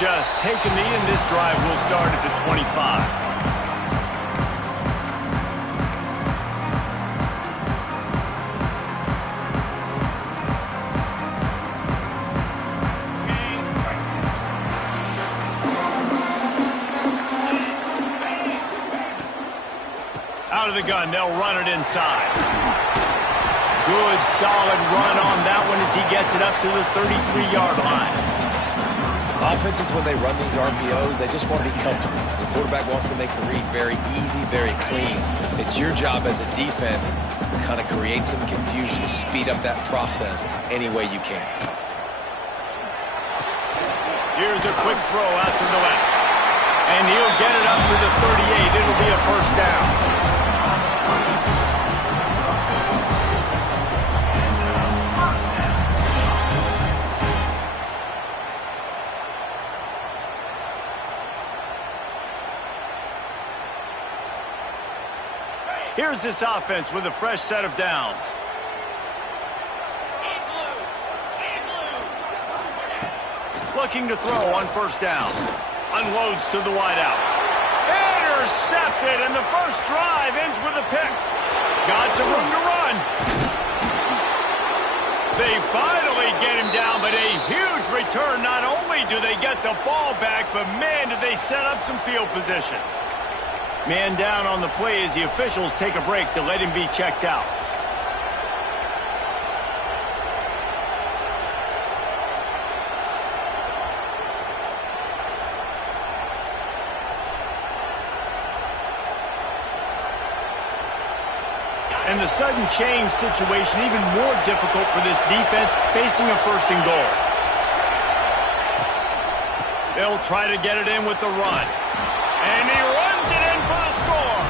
just take a knee, and this drive will start at the 25. Out of the gun, they'll run it inside. Good, solid run on that one as he gets it up to the 33-yard line. Offenses, when they run these RPOs, they just want to be comfortable. The quarterback wants to make the read very easy, very clean. It's your job as a defense to kind of create some confusion, speed up that process any way you can. Here's a quick throw out to the left. And he'll get it up to the 38. It'll be a first down. Here's this offense with a fresh set of downs. Looking to throw on first down. Unloads to the wideout. Intercepted, and the first drive ends with a pick. Got some room to run. They finally get him down, but a huge return. Not only do they get the ball back, but man, did they set up some field position. Man down on the play as the officials take a break to let him be checked out. And the sudden change situation even more difficult for this defense facing a first and goal. They'll try to get it in with the run. And he runs it in for the score.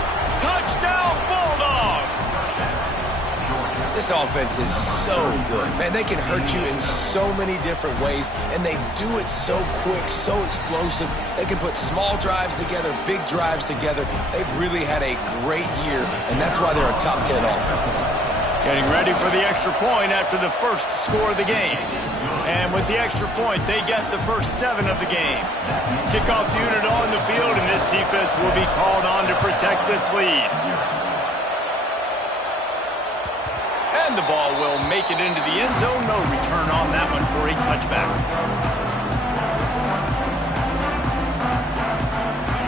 Touchdown, Bulldogs. This offense is so good. Man, they can hurt you in so many different ways, and they do it so quick, so explosive. They can put small drives together, big drives together. They've really had a great year, and that's why they're a top 10 offense. Getting ready for the extra point after the first score of the game. And with the extra point, they get the first 7 of the game. Kickoff unit on the field, and this defense will be called on to protect this lead. And the ball will make it into the end zone. No return on that one for a touchback.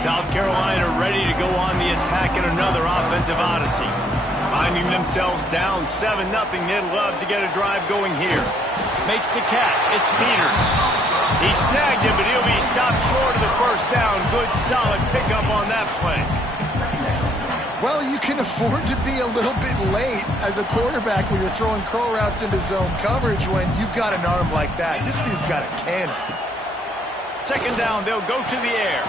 South Carolina ready to go on the attack in another offensive odyssey. Finding themselves down 7-0, they'd love to get a drive going here. Makes the catch. It's Peters. He snagged him, but he'll be stopped short of the first down. Good, solid pickup on that play. Well, you can afford to be a little bit late as a quarterback when you're throwing crow routes into zone coverage when you've got an arm like that. This dude's got a cannon. Second down, they'll go to the air.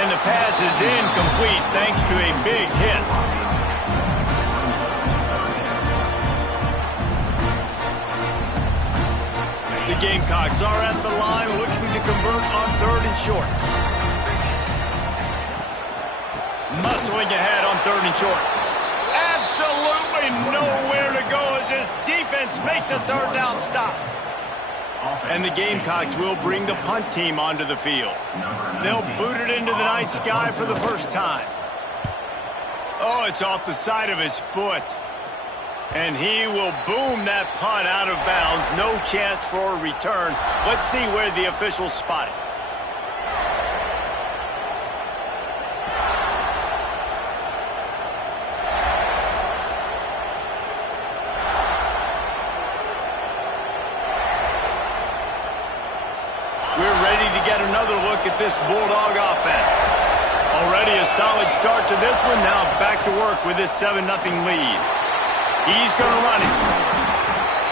And the pass is incomplete thanks to a big hit. The Gamecocks are at the line looking to convert on 3rd and short. Muscling ahead on 3rd and short. Absolutely nowhere to go as this defense makes a 3rd down stop. And the Gamecocks will bring the punt team onto the field. They'll boot it into the night sky for the first time. Oh, it's off the side of his foot. And he will boom that punt out of bounds. No chance for a return. Let's see where the officials spot it. We're ready to get another look at this Bulldog offense. Already a solid start to this one. Now back to work with this 7-0 lead. He's going to run it.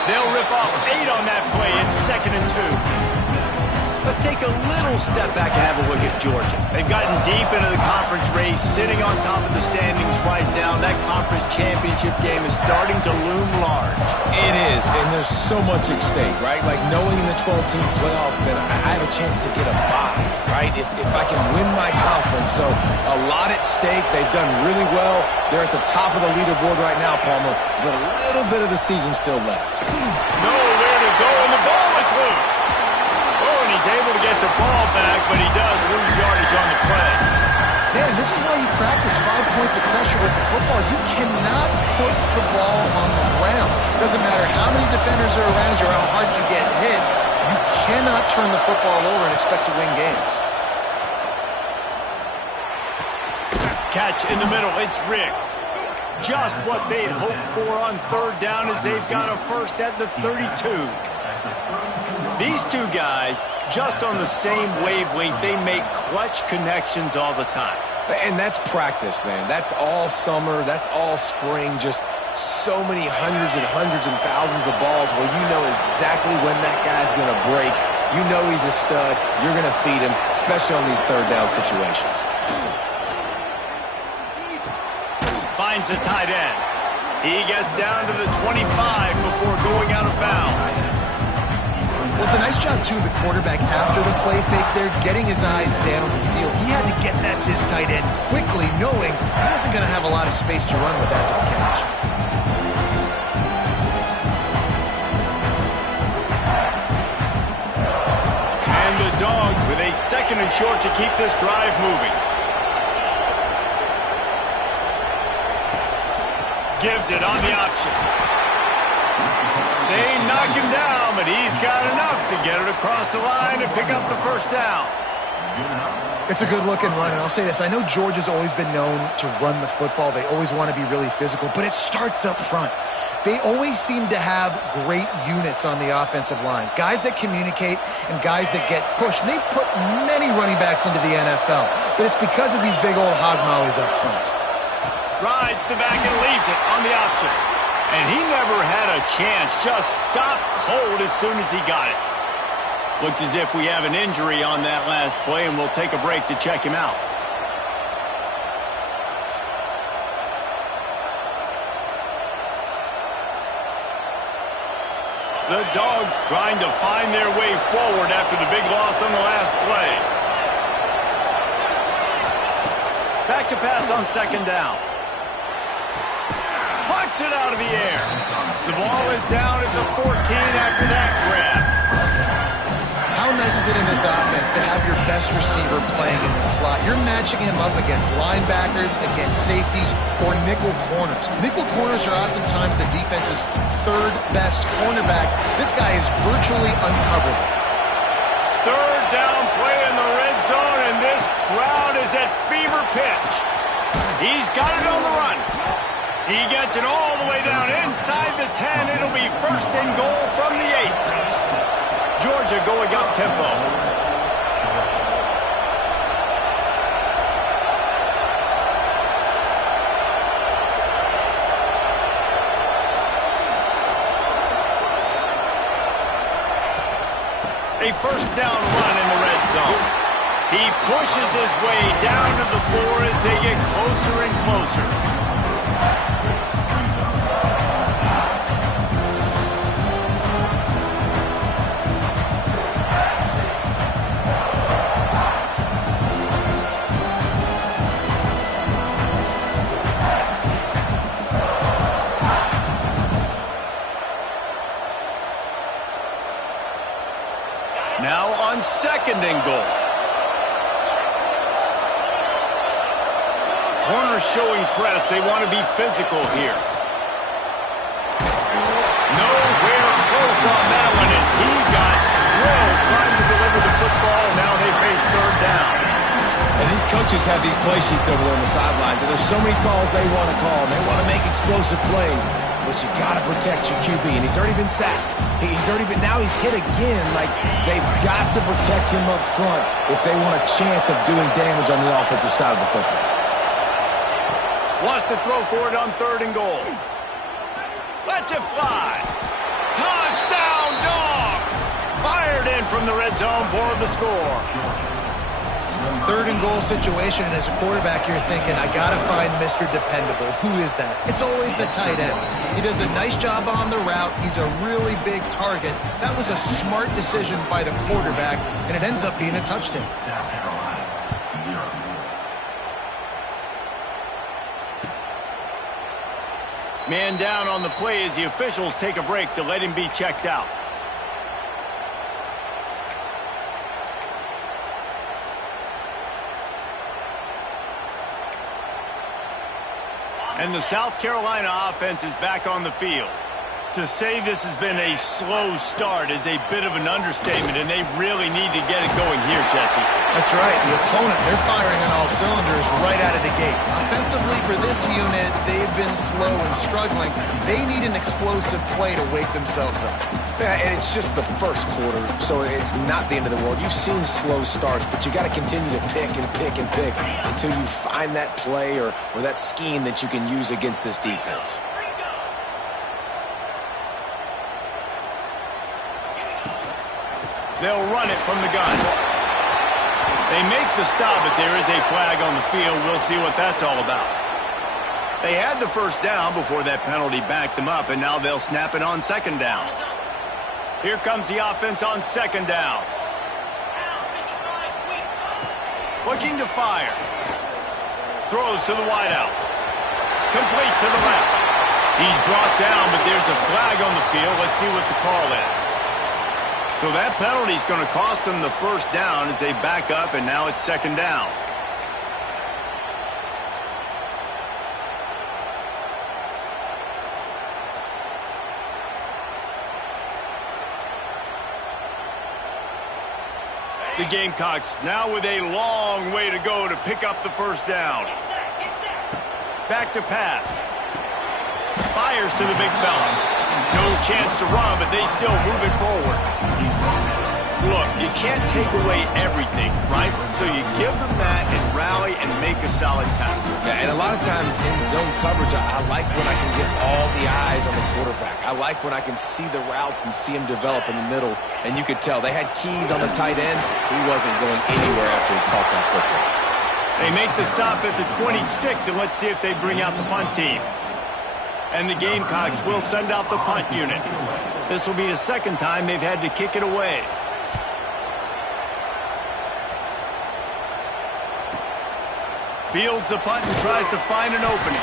They'll rip off 8 on that play. It's 2nd and 2. Let's take a little step back and have a look at Georgia. They've gotten deep into the conference race, sitting on top of the standings right now. That conference championship game is starting to loom large. It is, and there's so much at stake, right? Like knowing in the 12-team playoff that I have a chance to get a bye, right? If I can win my conference. So a lot at stake. They've done really well. They're at the top of the leaderboard right now, Palmer, but a little bit of the season still left. Nowhere to go, and the ball is loose. Oh, and he's able to get the ball back, but he does lose yardage on the play. Man, this is why you practice 5 points of pressure with the football. You cannot put the ball on the ground. Doesn't matter how many defenders are around you or how hard you get hit. You cannot turn the football over and expect to win games. Catch in the middle. It's Riggs. Just what they'd hoped for on third down as they've got a first at the 32. These two guys, just on the same wavelength, they make clutch connections all the time. And that's practice, man. That's all summer. That's all spring. Just so many hundreds and thousands of balls where you know exactly when that guy's going to break. You know he's a stud. You're going to feed him, especially on these third down situations. Finds the tight end. He gets down to the 25 before going out of bounds. Well, it's a nice job, too, of the quarterback after the play fake there, getting his eyes down the field. He had to get that to his tight end quickly, knowing he wasn't going to have a lot of space to run with after the catch. And the Dogs with a 2nd and short to keep this drive moving. Gives it on the option. They knock him down, but he's got enough to get it across the line and pick up the first down. It's a good-looking run, and I'll say this. I know Georgia's always been known to run the football. They always want to be really physical, but it starts up front. They always seem to have great units on the offensive line. Guys that communicate and guys that get pushed. And they've put many running backs into the NFL, but it's because of these big old hog mollies up front. Rides the back and leaves it on the option. And he never had a chance. Just stopped cold as soon as he got it. Looks as if we have an injury on that last play, and we'll take a break to check him out. The Dogs trying to find their way forward after the big loss on the last play. Back to pass on 2nd down. Plucks it out of the air. The ball is down at the 14 after that grab. How nice is it in this offense to have your best receiver playing in the slot? You're matching him up against linebackers, against safeties, or nickel corners. Nickel corners are oftentimes the defense's 3rd best cornerback. This guy is virtually uncoverable. 3rd down play in the red zone, and this crowd is at fever pitch. He's got it on the run. He gets it all the way down inside the 10. It'll be 1st and goal from the 8. Georgia going up tempo. A 1st down run in the red zone. He pushes his way down to the 4 as they get closer and closer. Now on 2nd and goal. Corners showing press. They want to be physical here. Nowhere close on that one as he got drilled trying to deliver the football. Now they face 3rd down. And these coaches have these play sheets over there on the sidelines, and there's so many calls they want to call. They want to make explosive plays, but you got to protect your QB, and he's already been sacked. Now he's hit again. Like, they've got to protect him up front if they want a chance of doing damage on the offensive side of the football. Wants to throw for it on 3rd and goal. Lets it fly. Touchdown, Dogs! Fired in from the red zone for the score. 3rd and goal situation, and as a quarterback, you're thinking, I got to find Mr. Dependable. Who is that? It's always the tight end. He does a nice job on the route. He's a really big target. That was a smart decision by the quarterback, and it ends up being a touchdown. Man down on the play as the officials take a break to let him be checked out. And the South Carolina offense is back on the field. To say this has been a slow start is a bit of an understatement, and they really need to get it going here, Jesse. That's right. The opponent, they're firing on all cylinders right out of the gate. Offensively, for this unit, they've been slow and struggling. They need an explosive play to wake themselves up. Yeah, and it's just the first quarter, so it's not the end of the world. You've seen slow starts, but you got to continue to pick and pick and pick until you find that play or that scheme that you can use against this defense. They'll run it from the gun. They make the stop, but there is a flag on the field. We'll see what that's all about. They had the first down before that penalty backed them up, and now they'll snap it on second down. Here comes the offense on second down. Looking to fire. Throws to the wideout. Complete to the left. He's brought down, but there's a flag on the field. Let's see what the call is. So that penalty is going to cost them the first down as they back up, and now it's second down. The Gamecocks now with a long way to go to pick up the first down. Back to pass. Fires to the big fella. No chance to run, but they still move it forward. Look, you can't take away everything, right? So you give them that and rally and make a solid tackle. Yeah, and a lot of times in zone coverage, I like when I can get all the eyes on the quarterback. I like when I can see the routes and see him develop in the middle. And you could tell they had keys on the tight end. He wasn't going anywhere after he caught that football. They make the stop at the 26, and let's see if they bring out the punt team. And the Gamecocks will send out the punt unit. This will be the second time they've had to kick it away. Fields the punt and tries to find an opening.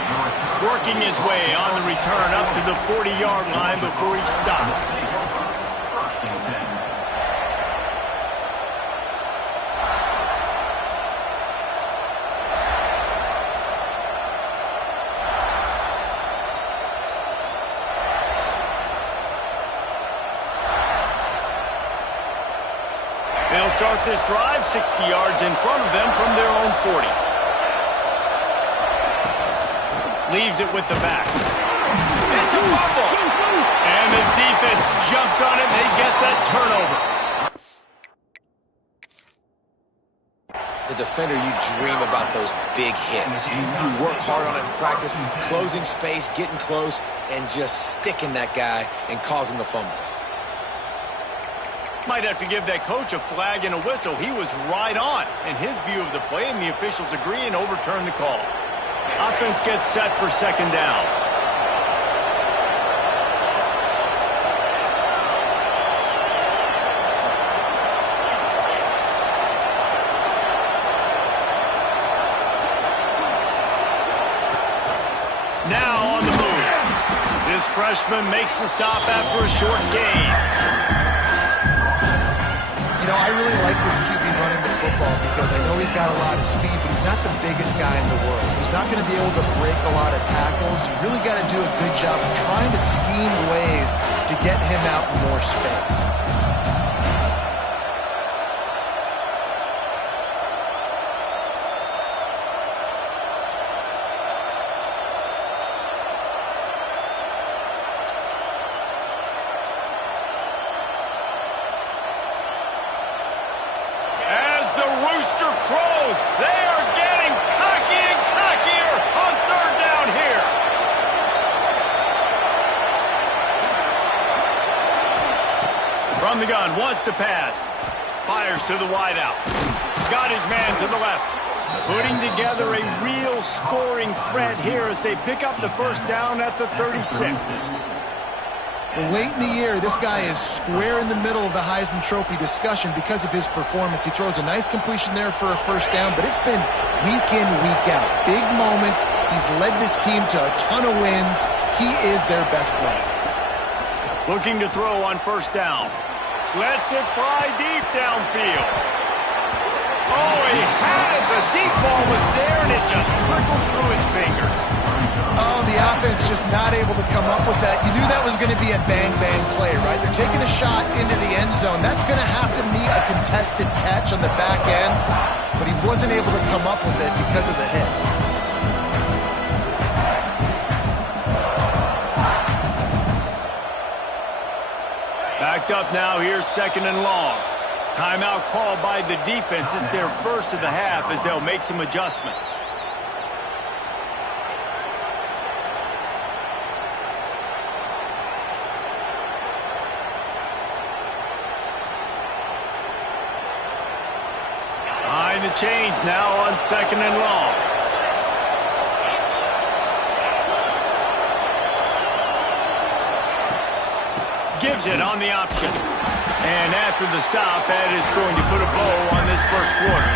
Working his way on the return up to the 40-yard line before he stopped. They'll start this drive 60 yards in front of them from their own 40. Leaves it with the back. It's a fumble. And the defense jumps on it, and they get that turnover. The defender, you dream about those big hits. You work hard on it in practice, closing space, getting close, and just sticking that guy and causing the fumble. Might have to give that coach a flag and a whistle. He was right on in his view of the play, and the officials agree and overturn the call. Offense gets set for second down. Now on the move. This freshman makes the stop after a short gain. You know, I really like this QB running the football because I know he's got a lot of speed, but he's not the biggest guy in the world. So he's not going to be able to break a lot of tackles. You really got to do a good job of trying to scheme ways to get him out in more space. Crows, they are getting cocky and cockier on third down here. From the gun, wants to pass. Fires to the wideout. Got his man to the left. Putting together a real scoring threat here as they pick up the first down at the 36. Late in the year, this guy is square in the middle of the Heisman Trophy discussion because of his performance. He throws a nice completion there for a first down, but it's been week in, week out. Big moments. He's led this team to a ton of wins. He is their best player. Looking to throw on first down. Lets it fly deep downfield. Oh, he had it. The deep ball was there, and it just trickled through his fingers. Oh, defense just not able to come up with that. You knew that was going to be a bang-bang play, right? They're taking a shot into the end zone. That's going to have to meet a contested catch on the back end, but he wasn't able to come up with it because of the hit. Backed up now, here's 2nd and long. Timeout called by the defense. It's their first of the half as they'll make some adjustments. Behind the chains now on 2nd and long. Gives it on the option. And after the stop, that is going to put a bow on this first quarter.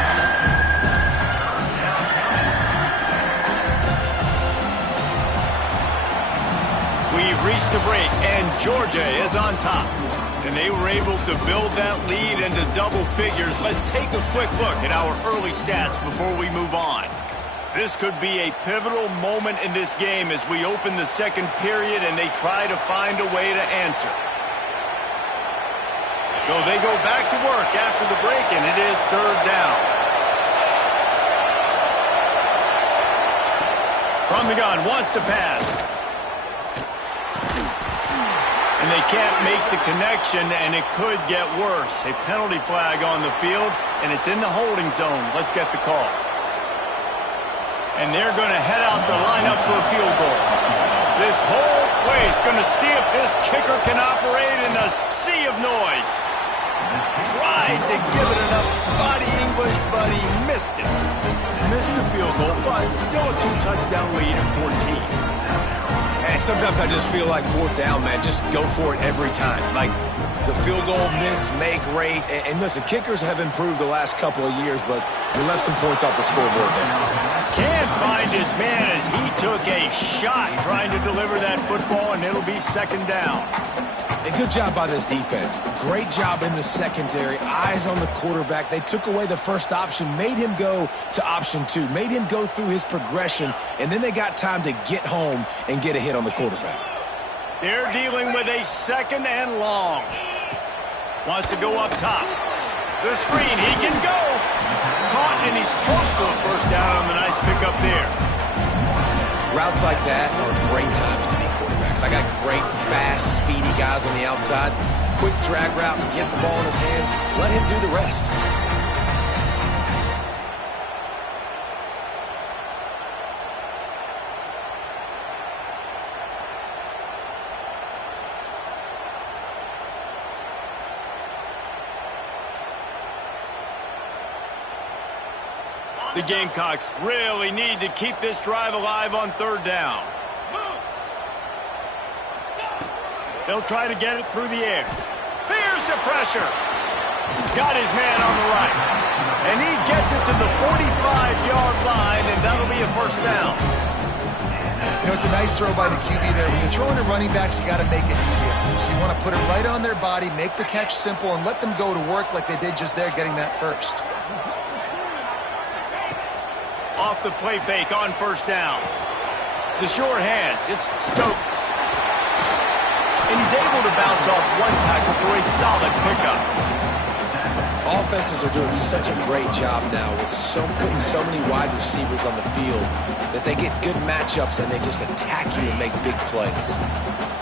We've reached the break, and Georgia is on top. And they were able to build that lead into double figures. Let's take a quick look at our early stats before we move on. This could be a pivotal moment in this game as we open the second period and they try to find a way to answer. So they go back to work after the break, and it is 3rd down. From the gun, wants to pass. And they can't make the connection, and it could get worse. A penalty flag on the field, and it's in the holding zone. Let's get the call. And they're going to head out to line up for a field goal. This whole place going to see if this kicker can operate in a sea of noise. Tried to give it enough body English, but he missed it. Missed the field goal, but still a 2-touchdown lead at 14. And sometimes I just feel like 4th down, man. Just go for it every time. Like the field goal miss, make rate. And listen, kickers have improved the last couple of years, but we left some points off the scoreboard there. Can't find his man as he took a shot trying to deliver that football, and it'll be 2nd down. A good job by this defense. Great job in the secondary. Eyes on the quarterback. They took away the first option, made him go to option 2, made him go through his progression, and then they got time to get home and get a hit on the quarterback. They're dealing with a 2nd and long. Wants to go up top. The screen, he can go. Caught, and he's close to a first down on the nice pickup there. Routes like that are great times to be quarterbacks. I got great, fast, speedy guys on the outside. Quick drag route, get the ball in his hands. Let him do the rest. The Gamecocks really need to keep this drive alive on 3rd down. They'll try to get it through the air. Here's the pressure. Got his man on the right. And he gets it to the 45-yard line, and that'll be a first down. You know, it's a nice throw by the QB there. When you're throwing to running backs, you got to make it easy. So you want to put it right on their body, make the catch simple, and let them go to work like they did just there, getting that first. Off the play fake on 1st down. The short hands, it's Stokes. And he's able to bounce off one tackle for a solid pickup. Offenses are doing such a great job now with putting so many wide receivers on the field that they get good matchups and they just attack you and make big plays.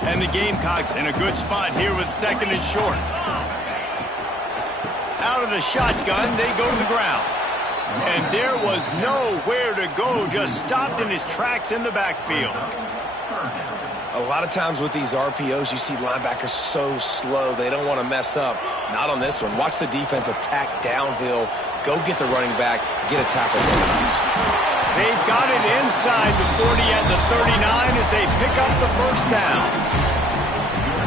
And the Gamecocks in a good spot here with 2nd and short. Out of the shotgun, they go to the ground. And there was nowhere to go, just stopped in his tracks in the backfield. A lot of times with these RPOs, you see linebackers so slow, they don't want to mess up. Not on this one. Watch the defense attack downhill, go get the running back, get a tackle. They've got it inside the 40 and the 39 as they pick up the first down.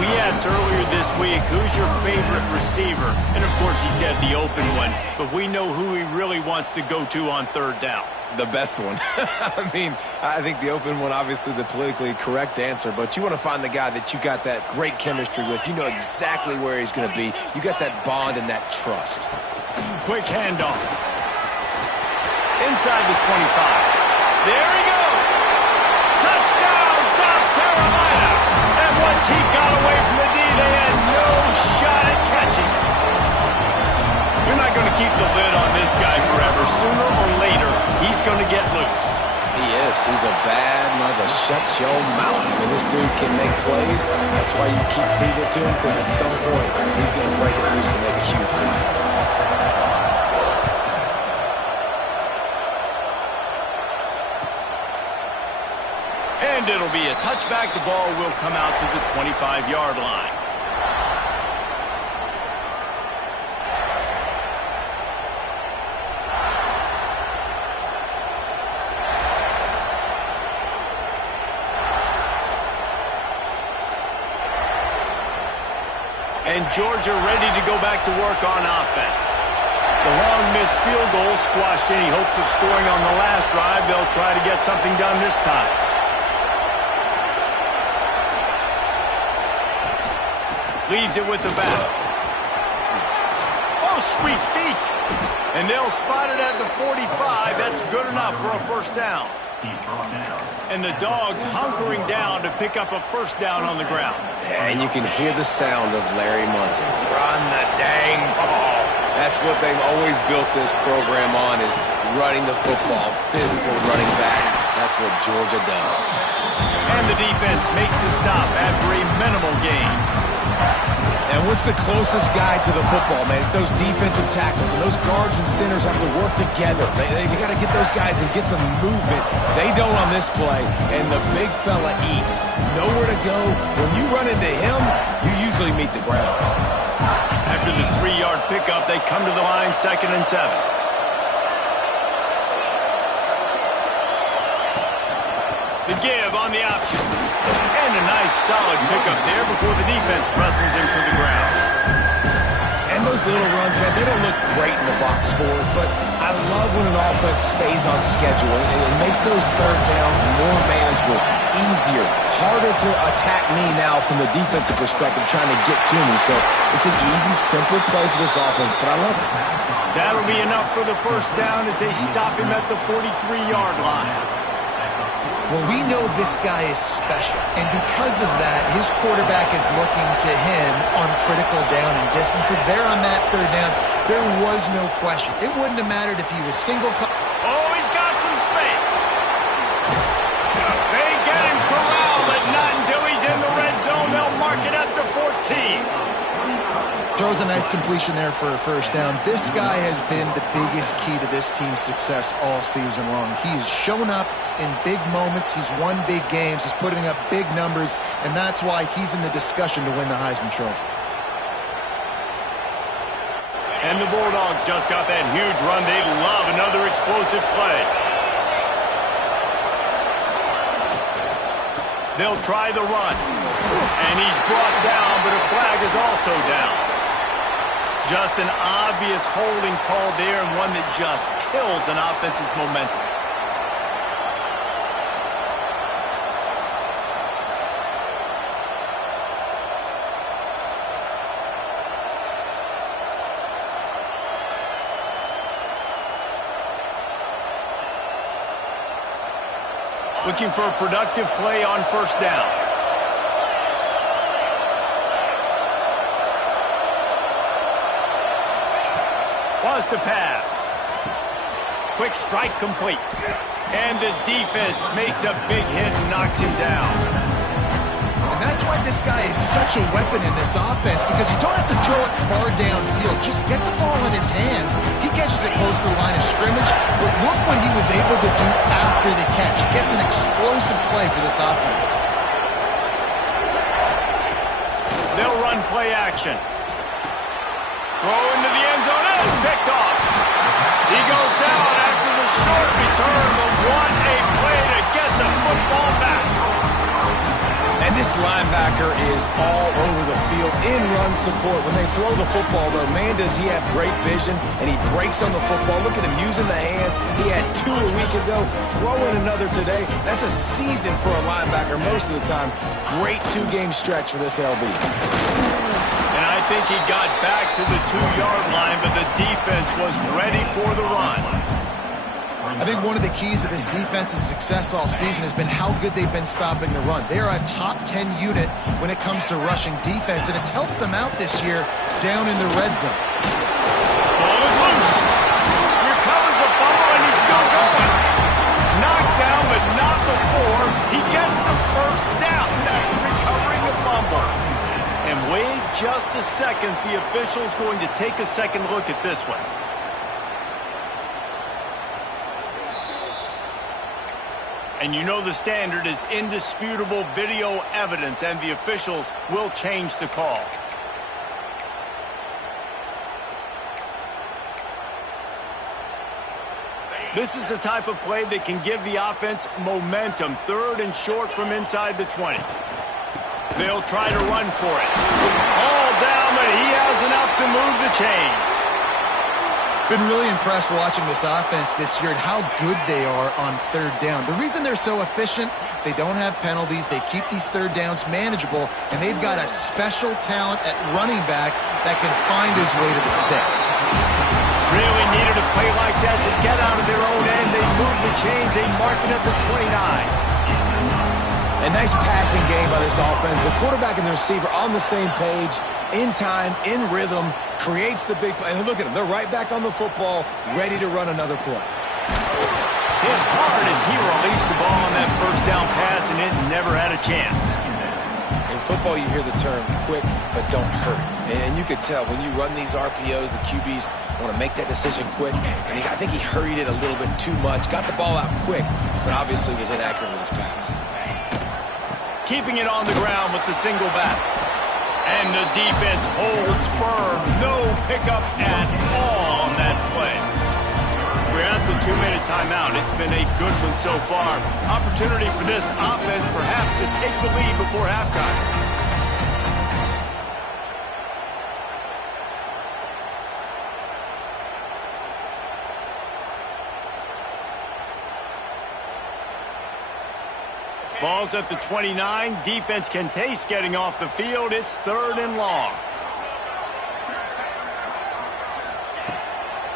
We asked earlier this week, who's your favorite receiver? And, of course, he said the open one. But we know who he really wants to go to on 3rd down. The best one. I mean, I think the open one, obviously the politically correct answer, but you want to find the guy that you got that great chemistry with. You know exactly where he's going to be. You got that bond and that trust. Quick handoff. Inside the 25. There he goes. Touchdown, South keep the lid on this guy forever. Sooner or later, he's going to get loose. He is. He's a bad mother. Shut your mouth. I mean, this dude can make plays. That's why you keep feeding it to him, because at some point, he's going to break it loose and make a huge play. And it'll be a touchback. The ball will come out to the 25-yard line. And Georgia ready to go back to work on offense. The long missed field goal squashed any hopes of scoring on the last drive. They'll try to get something done this time. Leaves it with the back. Oh, sweet feet. And they'll spot it at the 45. That's good enough for a first down. And the Dogs hunkering down to pick up a first down on the ground. And you can hear the sound of Larry Munson. Run the dang ball. That's what they've always built this program on, is running the football, physical running backs. That's what Georgia does. And the defense makes the stop after a minimal gain. And what's the closest guy to the football, man? It's those defensive tackles, and those guards and centers have to work together. They got to get those guys and get some movement. They don't on this play, and the big fella eats. Nowhere to go. When you run into him, you usually meet the ground. After the 3-yard pickup, they come to the line, 2nd and 7. The give on the option. And a nice solid pickup there before the defense wrestles him to the ground. And those little runs, man, they don't look great in the box score, but I love when an offense stays on schedule. It makes those third downs more manageable, easier, harder to attack me now from the defensive perspective trying to get to me. So it's an easy, simple play for this offense, but I love it. That'll be enough for the first down as they stop him at the 43-yard line. Well, we know this guy is special, and because of that, his quarterback is looking to him on critical down and distances. There on that third down, there was no question. It wouldn't have mattered if he was single. Oh, he's got some space. They get him corralled, but not until he's in the red zone. They'll mark it at the 14. Throws a nice completion there for a first down. This guy has been the biggest key to this team's success all season long. He's shown up in big moments. He's won big games. He's putting up big numbers, and that's why he's in the discussion to win the Heisman Trophy. And the Bulldogs just got that huge run. They love another explosive play. They'll try the run. And he's brought down, but a flag is also down. Just an obvious holding call there, and one that just kills an offense's momentum. Looking for a productive play on first down. Was to pass. Quick strike complete. And the defense makes a big hit and knocks him down. And that's why this guy is such a weapon in this offense, because you don't have to throw it far downfield. Just get the ball in his hands. He catches it close to the line of scrimmage, but look what he was able to do after the catch. He gets an explosive play for this offense. They'll run play action. Throw into the end zone, and it's picked off. He goes down after the short return, but what a play to get the football back. And this linebacker is all over the field in run support. When they throw the football, though, man, does he have great vision, and he breaks on the football. Look at him using the hands. He had 2 a week ago, throwing another today. That's a season for a linebacker most of the time. Great 2-game stretch for this LB. And I think he got back to the 2-yard line, but the defense was ready for the run. I think one of the keys to this defense's success all season has been how good they've been stopping the run. They are a top 10 unit when it comes to rushing defense, and it's helped them out this year down in the red zone. Ball is loose. just a second, the official's going to take a second look at this one. And you know the standard is indisputable video evidence, and the officials will change the call. This is the type of play that can give the offense momentum. 3rd and short from inside the 20. They'll try to run for it. All down, but he has enough to move the chains. Been really impressed watching this offense this year and how good they are on 3rd down. The reason they're so efficient, they don't have penalties, they keep these 3rd downs manageable, and they've got a special talent at running back that can find his way to the sticks. Really needed a play like that to get out of their own end. They move the chains, they mark it at the 29. A nice passing game by this offense. The quarterback and the receiver on the same page, in time, in rhythm, creates the big play. And look at them. They're right back on the football, ready to run another play. Hit hard as he released the ball on that 1st down pass, and it never had a chance. In football, you hear the term quick, but don't hurry. And you could tell when you run these RPOs, the QBs want to make that decision quick. And I think he hurried it a little bit too much. Got the ball out quick, but obviously was inaccurate with his pass. Keeping it on the ground with the single back. And the defense holds firm. No pickup at all on that play. We're at the 2-minute timeout. It's been a good one so far. Opportunity for this offense perhaps to take the lead before halftime. Ball's at the 29. Defense can taste getting off the field. It's 3rd and long.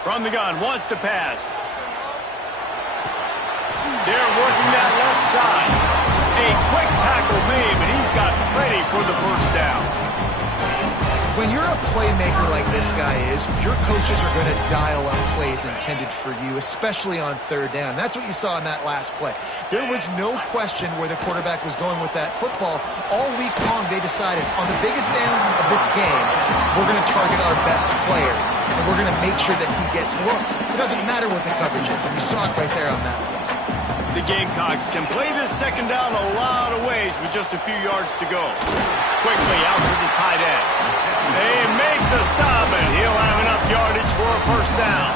From the gun, wants to pass. They're working that left side. A quick tackle made, but he's got plenty for the 1st down. When you're a playmaker like this guy is, your coaches are going to dial up plays intended for you, especially on 3rd down. That's what you saw in that last play. There was no question where the quarterback was going with that football. All week long, they decided on the biggest downs of this game, we're going to target our best player, and we're going to make sure that he gets looks. It doesn't matter what the coverage is, and you saw it right there on that play. The Gamecocks can play this 2nd down a lot of ways with just a few yards to go. Quickly out to the tight end. They make the stop, and he'll have enough yardage for a 1st down.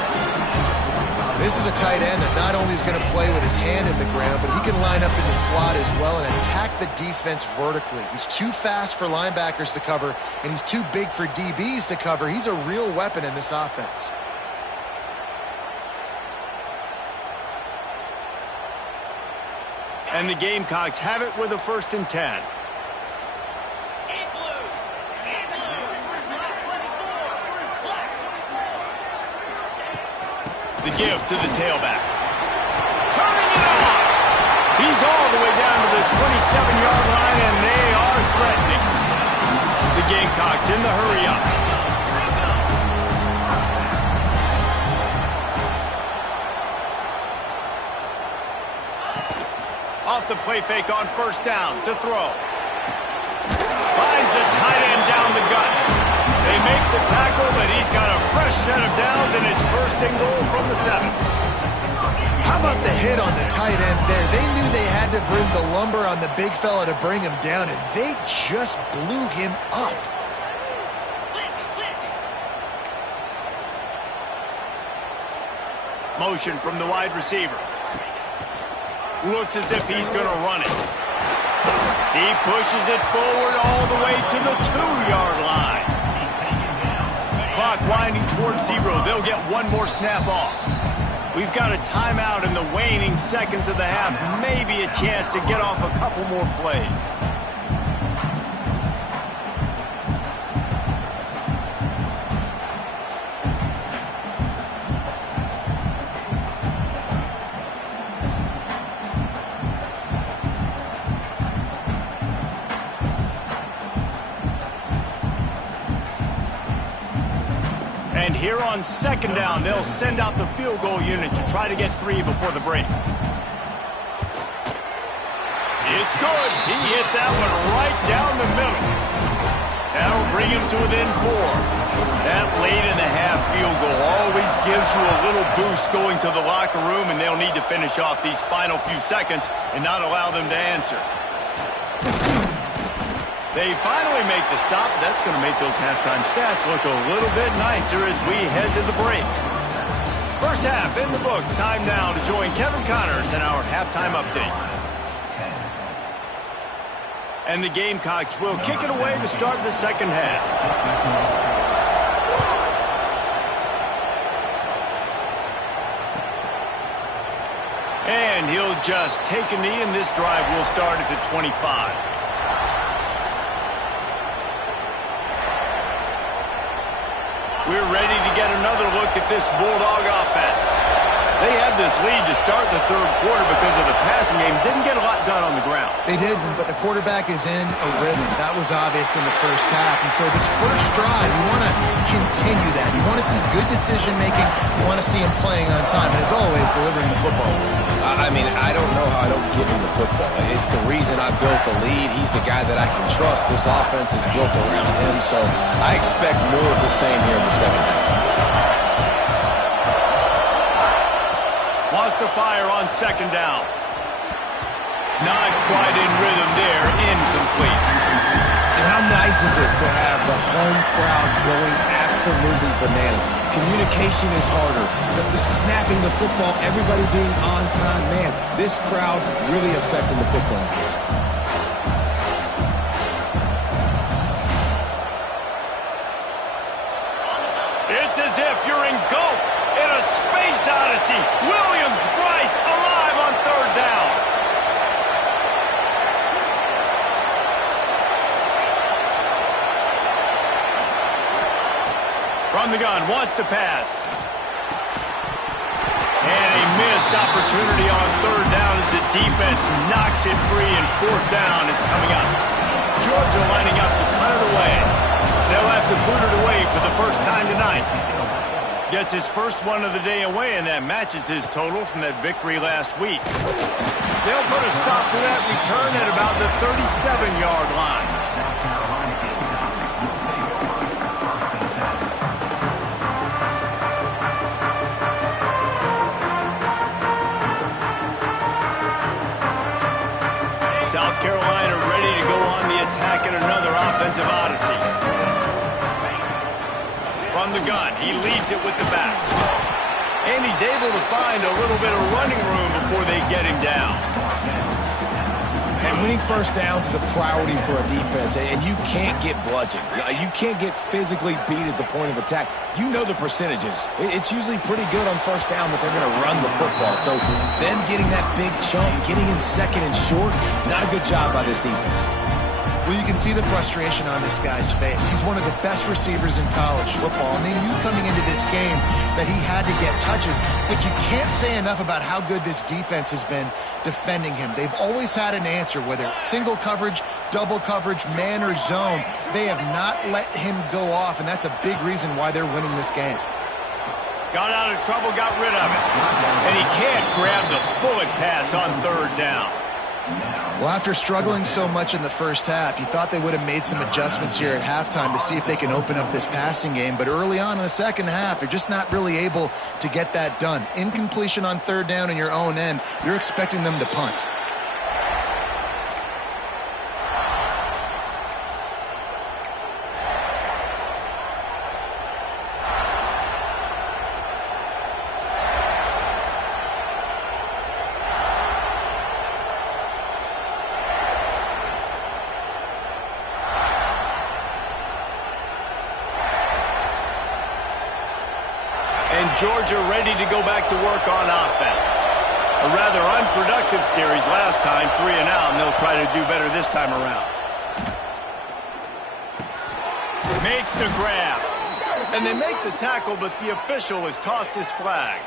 This is a tight end that not only is going to play with his hand in the ground, but he can line up in the slot as well and attack the defense vertically. He's too fast for linebackers to cover, and he's too big for DBs to cover. He's a real weapon in this offense. And the Gamecocks have it with a 1st and 10. The give to the tailback. Turning it on! He's all the way down to the 27-yard line, and they are threatening. The Gamecocks in the hurry up. Off the play fake on 1st down to throw. Finds a tight end down the gut. They make the tackle, but he's got a fresh set of downs, and it's 1st and goal from the 7. How about the hit on the tight end there? They knew they had to bring the lumber on the big fella to bring him down, and they just blew him up. Motion from the wide receiver. Looks as if he's going to run it. He pushes it forward all the way to the 2-yard line. Clock winding towards 0. They'll get one more snap off. We've got a timeout in the waning seconds of the half. Maybe a chance to get off a couple more plays. And here on 2nd down, they'll send out the field goal unit to try to get 3 before the break. It's good. He hit that one right down the middle. That'll bring him to within 4. That late in the half field goal always gives you a little boost going to the locker room, and they'll need to finish off these final few seconds and not allow them to answer. They finally make the stop. That's going to make those halftime stats look a little bit nicer as we head to the break. First half in the books. Time now to join Kevin Connors in our halftime update. And the Gamecocks will kick it away to start the second half. And he'll just take a knee, and this drive will start at the 25. We're ready to get another look at this Bulldog offense. They had this lead to start the third quarter because of the passing game. Didn't get a lot done on the ground. They did, but the quarterback is in a rhythm. That was obvious in the first half. And so this first drive, you want to continue that. You want to see good decision-making. You want to see him playing on time. And as always, delivering the football. I mean, I don't know how I don't give him the football. It's the reason I built the lead. He's the guy that I can trust. This offense is built around him. So I expect more of the same here in the second half. Wants to fire on second down. Not quite in rhythm there. Incomplete. And how nice is it to have the home crowd going absolutely bananas? Communication is harder. The snapping the football, everybody being on time. Man, this crowd really affecting the football game. It's as if you're engulfed in a space odyssey. Williams-Brice alive on third down. From the gun, wants to pass. And a missed opportunity on third down as the defense knocks it free, and fourth down is coming up. Georgia lining up to punt it away. They'll have to boot it away for the first time tonight. Gets his first one of the day away, and that matches his total from that victory last week. They'll put a stop to that return at about the 37-yard line. South Carolina ready to go on the attack in another offensive odyssey. From the gun, he leaves it with the back. And he's able to find a little bit of running room before they get him down. And winning first downs is a priority for a defense, and you can't get bludgeoned. You can't get physically beat at the point of attack. You know the percentages. It's usually pretty good on first down that they're going to run the football. So them getting that big chunk, getting in second and short, not a good job by this defense. Well, you can see the frustration on this guy's face. He's one of the best receivers in college football, and they knew coming into this game that he had to get touches, but you can't say enough about how good this defense has been defending him. They've always had an answer, whether it's single coverage, double coverage, man or zone. They have not let him go off, and that's a big reason why they're winning this game. Got out of trouble, got rid of it. And he can't grab the bullet pass on third down. Well, after struggling so much in the first half, you thought they would have made some adjustments here at halftime to see if they can open up this passing game. But early on in the second half, they're just not really able to get that done. Incompletion on third down in your own end, you're expecting them to punt. Georgia ready to go back to work on offense. A rather unproductive series last time, 3-0, and they'll try to do better this time around. Makes the grab. And they make the tackle, but the official has tossed his flag.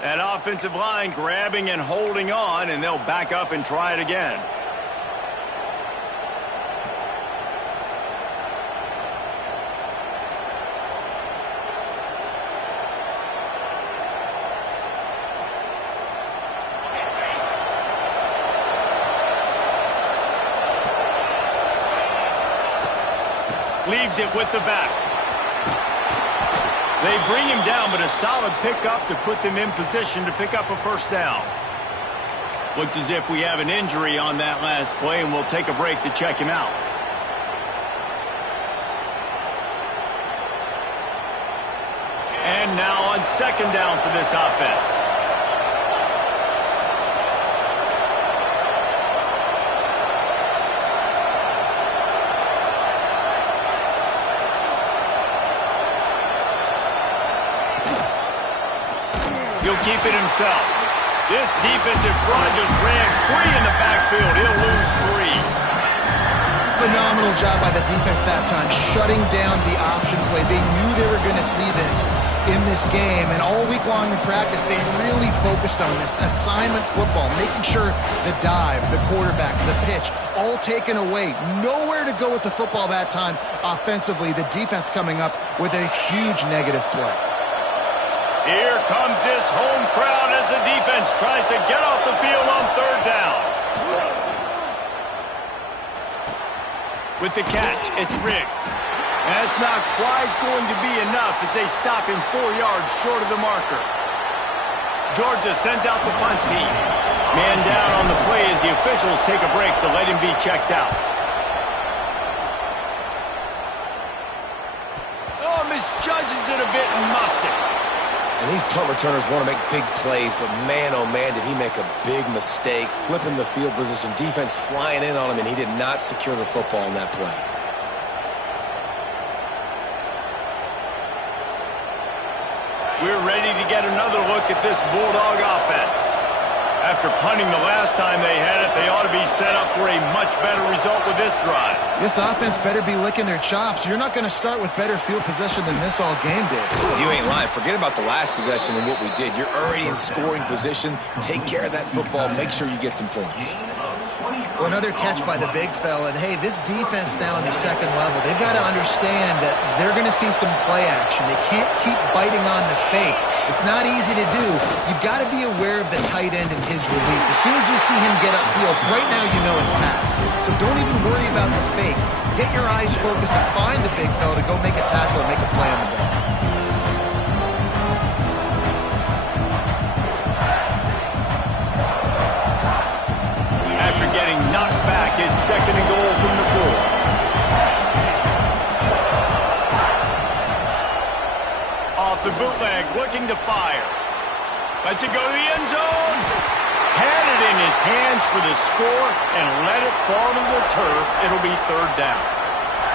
That offensive line grabbing and holding on, and they'll back up and try it again. Leaves it with the back. They bring him down, but a solid pickup to put them in position to pick up a first down. Looks as if we have an injury on that last play, and we'll take a break to check him out. And now on second down for this offense. He'll keep it himself. This defensive front just ran free in the backfield. He'll lose 3. Phenomenal job by the defense that time, shutting down the option play. They knew they were going to see this in this game, and all week long in practice, they really focused on this assignment football, making sure the dive, the quarterback, the pitch, all taken away. Nowhere to go with the football that time offensively. The defense coming up with a huge negative play. Here comes this home crowd as the defense tries to get off the field on third down. With the catch, it's Riggs. That's not quite going to be enough as they stop him 4 yards short of the marker. Georgia sends out the punt team. Man down on the play as the officials take a break to let him be checked out. Oh, misjudges it a bit and muffs it. And these punt returners want to make big plays, but man, oh man, did he make a big mistake. Flipping the field position, defense flying in on him, and he did not secure the football in that play. We're ready to get another look at this Bulldog offense. After punting the last time they had it, they ought to be set up for a much better result with this drive. This offense better be licking their chops. You're not going to start with better field possession than this all game did. You ain't lying. Forget about the last possession and what we did. You're already in scoring position. Take care of that football. Make sure you get some points. Well, another catch by the big fella. And, hey, this defense now on the second level, they've got to understand that they're going to see some play action. They can't keep biting on the fake. It's not easy to do. You've got to be aware of the tight end and his release. As soon as you see him get upfield, right now you know it's pass. So don't even worry about the fake. Get your eyes focused and find the big fella to go make a tackle and make a play on the ball. After getting knocked back, it's second and goal from the 4. The bootleg looking to fire. Lets it go to the end zone. Had it in his hands for the score and let it fall to the turf. It'll be third down.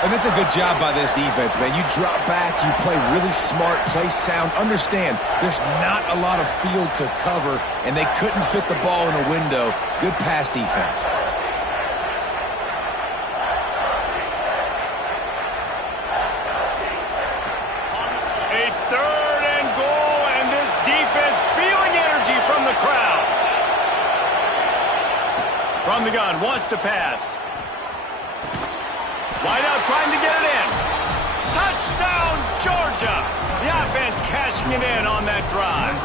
And that's a good job by this defense, man. You drop back, you play really smart, play sound. Understand, there's not a lot of field to cover, and they couldn't fit the ball in a window. Good pass defense. From the gun, wants to pass. Wide out, trying to get it in. Touchdown, Georgia! The offense cashing it in on that drive.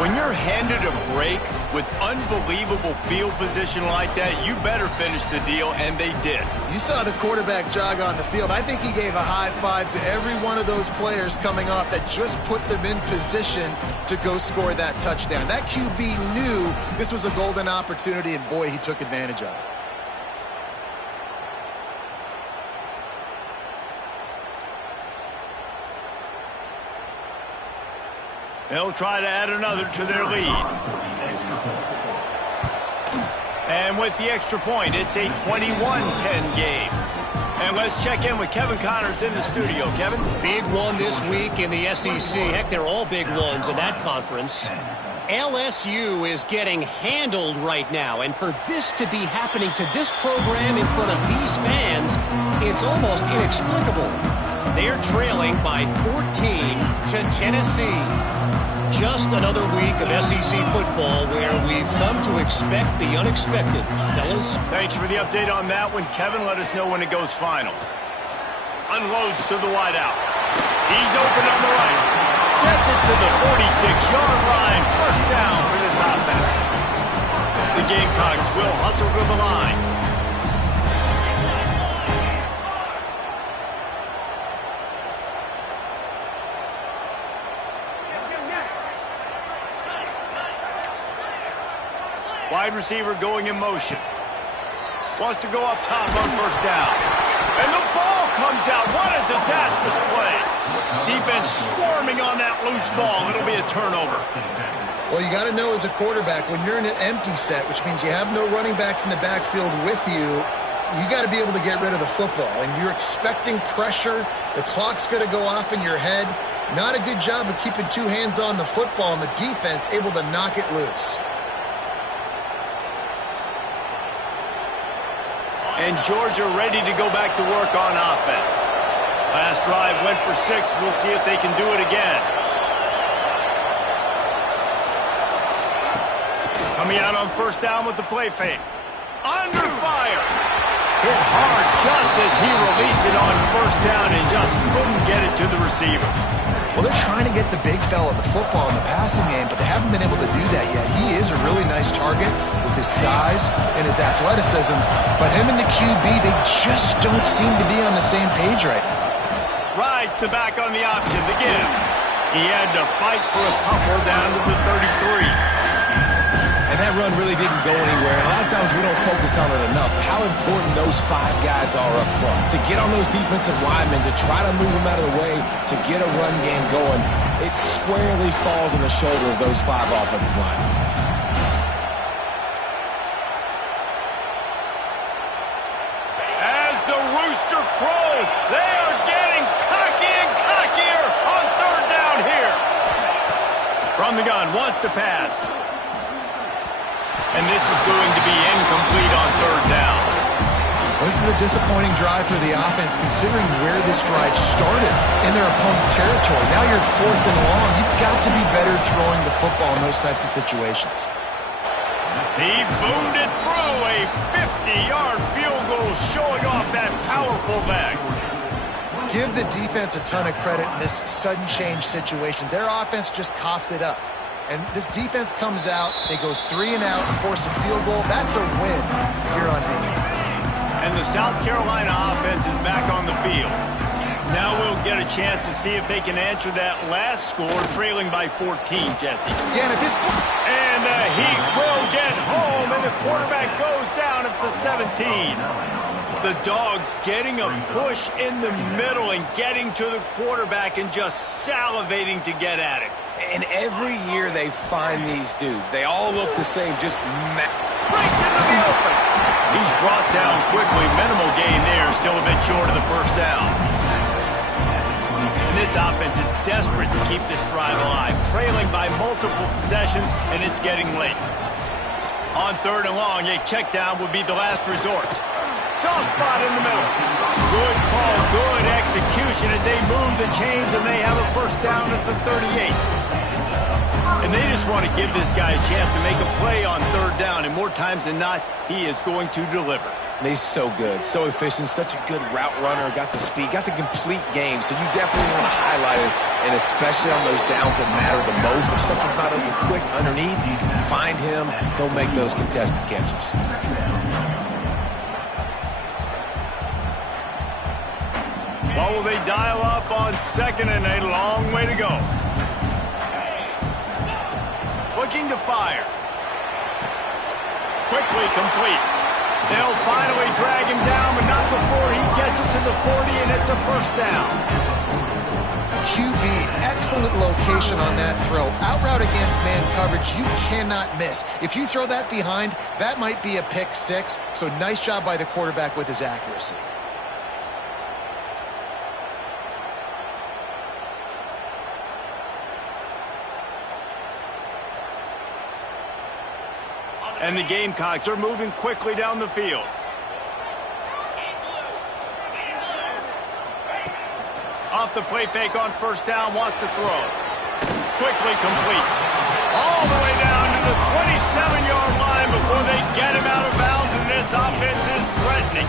When you're handed a break with unbelievable field position like that, you better finish the deal, and they did. You saw the quarterback jog on the field. I think he gave a high five to every one of those players coming off that just put them in position to go score that touchdown. That QB knew this was a golden opportunity, and boy, he took advantage of it. They'll try to add another to their lead. And with the extra point, it's a 21-10 game. And let's check in with Kevin Connors in the studio. Kevin? Big one this week in the SEC. Heck, they're all big ones in that conference. LSU is getting handled right now, and for this to be happening to this program in front of these fans, it's almost inexplicable. They're trailing by 14 to Tennessee. Just another week of SEC football where we've come to expect the unexpected. Fellas? Thanks for the update on that one. Kevin, let us know when it goes final. Unloads to the wideout. He's open on the right. Gets it to the 46-yard line. First down for this offense. The Gamecocks will hustle to the line. Wide receiver going in motion. Wants to go up top on first down. And the ball comes out. What a disastrous play. Defense swarming on that loose ball. It'll be a turnover. Well, you got to know as a quarterback, when you're in an empty set, which means you have no running backs in the backfield with you, you got to be able to get rid of the football. And you're expecting pressure. The clock's going to go off in your head. Not a good job of keeping two hands on the football, and the defense able to knock it loose. And Georgia ready to go back to work on offense. Last drive went for 6. We'll see if they can do it again. Coming out on first down with the play fake. Under fire. Hit hard just as he released it on first down and just couldn't get it to the receiver. Well, they're trying to get the big fella the football in the passing game, but they haven't been able to do that yet. He is a really nice target with his size and his athleticism, but him and the QB, they just don't seem to be on the same page right now. Rides the back on the option, the give. He had to fight for a couple down to the 33. And that run really didn't go anywhere. A lot of times we don't focus on it enough. How important those 5 guys are up front. To get on those defensive linemen, to try to move them out of the way, to get a run game going, it squarely falls on the shoulder of those 5 offensive linemen. As the rooster crows, they are getting cocky and cockier on third down here. From the gun, wants to pass. And this is going to be incomplete on third down. Well, this is a disappointing drive for the offense, considering where this drive started in their opponent territory. Now you're 4th and long. You've got to be better throwing the football in those types of situations. He boomed it through a 50-yard field goal, showing off that powerful leg. Give the defense a ton of credit in this sudden change situation. Their offense just coughed it up. And this defense comes out, they go 3 and out and force a field goal. That's a win if you're on defense. And the South Carolina offense is back on the field. Now we'll get a chance to see if they can answer that last score, trailing by 14, Jesse. Yeah, and at this point... And the Heat will get home, and the quarterback goes down at the 17. The Dogs getting a push in the middle and getting to the quarterback and just salivating to get at it. And every year they find these dudes. They all look the same, just breaks into the open. He's brought down quickly. Minimal gain there, still a bit short of the first down. And this offense is desperate to keep this drive alive, trailing by multiple possessions, and it's getting late. On third and long, a check down would be the last resort. Soft spot in the middle. Good call, good execution as they move the chains, and they have a first down at the 38. And they just want to give this guy a chance to make a play on third down, and more times than not, he is going to deliver. And he's so good, so efficient, such a good route runner, got the speed, got the complete game, so you definitely want to highlight it, and especially on those downs that matter the most. If something's not open quick underneath, find him, he'll make those contested catches. What will they dial up on second and a long way to go? Looking to fire. Quickly complete. They'll finally drag him down, but not before he gets it to the 40, and it's a first down. QB, excellent location on that throw. Out route against man coverage, you cannot miss. If you throw that behind, that might be a pick 6, so nice job by the quarterback with his accuracy. And the Gamecocks are moving quickly down the field. Off the play fake on first down, wants to throw. Quickly complete. All the way down to the 27-yard line before they get him out of bounds, and this offense is threatening.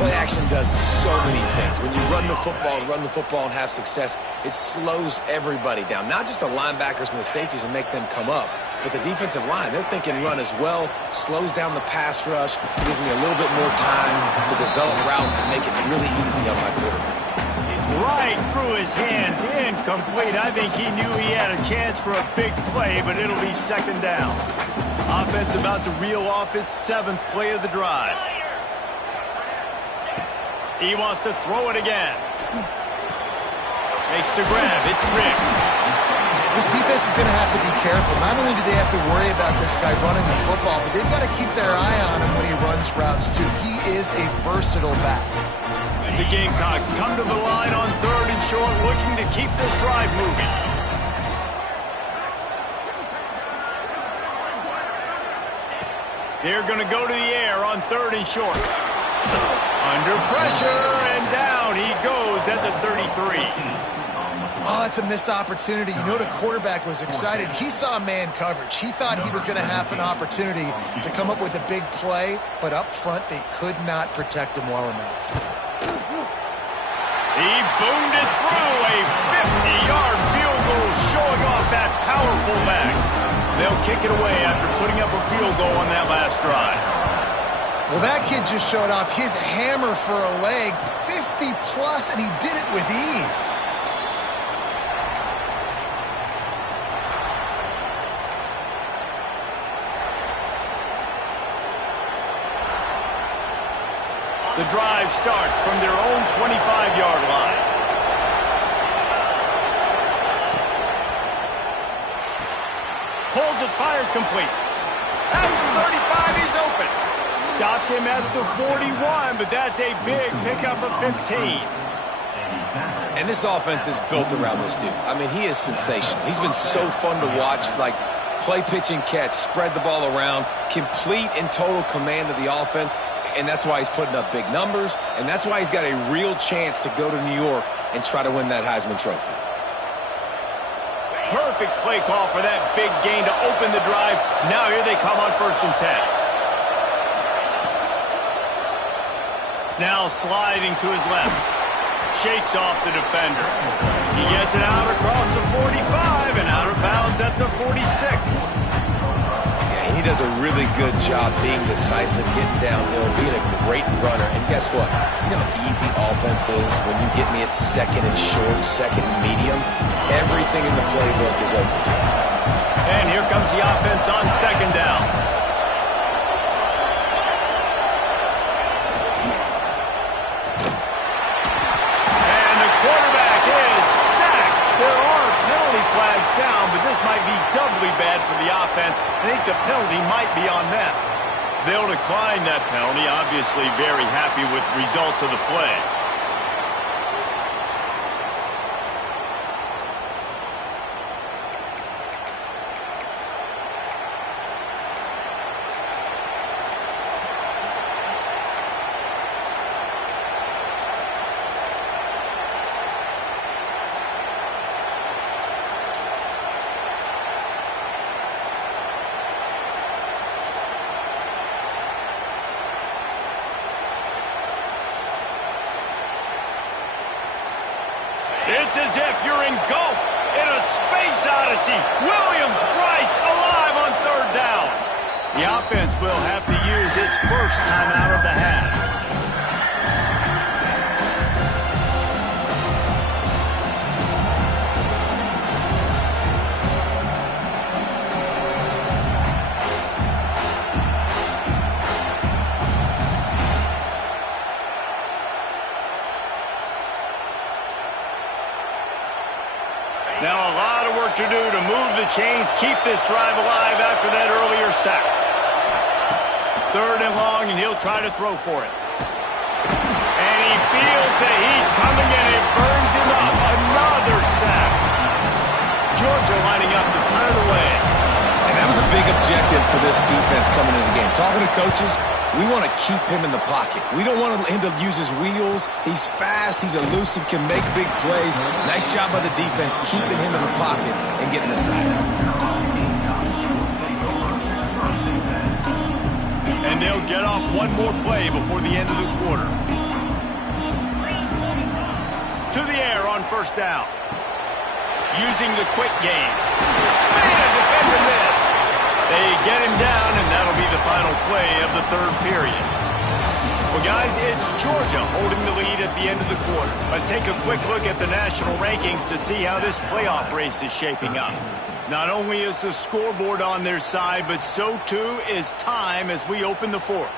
Play action does so many things. When you run the football and have success, it slows everybody down. Not just the linebackers and the safeties and make them come up, but the defensive line, they're thinking run as well, slows down the pass rush, gives me a little bit more time to develop routes and make it really easy on my quarterback. Right through his hands, incomplete. I think he knew he had a chance for a big play, but it'll be second down. Offense about to reel off its 7th play of the drive. He wants to throw it again. Makes the grab. It's Riggs. This defense is going to have to be careful. Not only do they have to worry about this guy running the football, but they've got to keep their eye on him when he runs routes, too. He is a versatile back. The Gamecocks come to the line on 3rd and short, looking to keep this drive moving. They're going to go to the air on 3rd and short. Under pressure, and down he goes at the 33. Oh, it's a missed opportunity. You know the quarterback was excited. He saw man coverage. He thought he was going to have an opportunity to come up with a big play, but up front they could not protect him well enough. He boomed it through. A 50-yard field goal showing off that powerful leg. They'll kick it away after putting up a field goal on that last drive. Well, that kid just showed off his hammer for a leg, 50-plus, and he did it with ease. The drive starts from their own 25-yard line. Pulls it, fired complete. At the 35, he's open. Stopped him at the 41, but that's a big pickup of 15. And this offense is built around this dude. I mean, he is sensational. He's been so fun to watch, like play, pitch, and catch, spread the ball around, complete and total command of the offense, and that's why he's putting up big numbers, and that's why he's got a real chance to go to New York and try to win that Heisman Trophy. Perfect play call for that big gain to open the drive. Now here they come on 1st and 10. Now sliding to his left. Shakes off the defender. He gets it out across the 45 and out of bounds at the 46. Yeah, he does a really good job being decisive, getting downhill, being a great runner. And guess what? You know how easy offense is when you get me at 2nd and short, 2nd and medium. Everything in the playbook is open to him. And here comes the offense on 2nd down. And the quarterback is sacked. There are penalty flags down, but this might be doubly bad for the offense. I think the penalty might be on them. They'll decline that penalty, obviously very happy with results of the play. It's as if you're engulfed in a space odyssey. Williams-Brice alive on 3rd down. The offense will have to use its first timeout of the half. Now a lot of work to do to move the chains, keep this drive alive after that earlier sack. 3rd and long, and he'll try to throw for it. And he feels the heat coming, and it burns him up. Another sack. Georgia lining up to punt it away. And that was a big objective for this defense coming into the game. Talking to coaches, we want to keep him in the pocket. We don't want him to use his wheels. He's fast. He's elusive, can make big plays. Nice job by the defense keeping him in the pocket and getting the sack. And they'll get off one more play before the end of the quarter. To the air on 1st down. Using the quick game. Man, defender miss. They get him down, and that'll be the final play of the 3rd period. Well, guys, it's Georgia holding the lead at the end of the quarter. Let's take a quick look at the national rankings to see how this playoff race is shaping up. Not only is the scoreboard on their side, but so too is time as we open the fourth.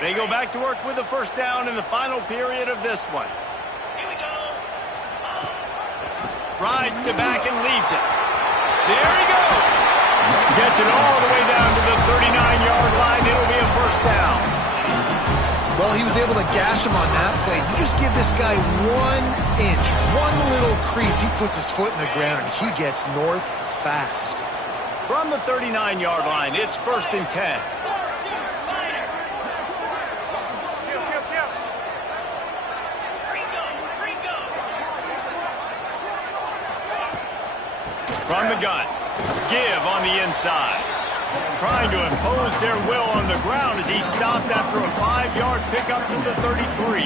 They go back to work with a first down in the final period of this one. Here we go. Rides to back and leaves it. There he goes. Gets it all the way down to the 39-yard line. It'll be a first down. Well, he was able to gash him on that play. You just give this guy 1 inch, one little crease. He puts his foot in the ground, and he gets north fast. From the 39-yard line, it's 1st and 10. From the gun, give on the inside. Trying to impose their will on the ground as he stopped after a 5-yard pickup to the 33.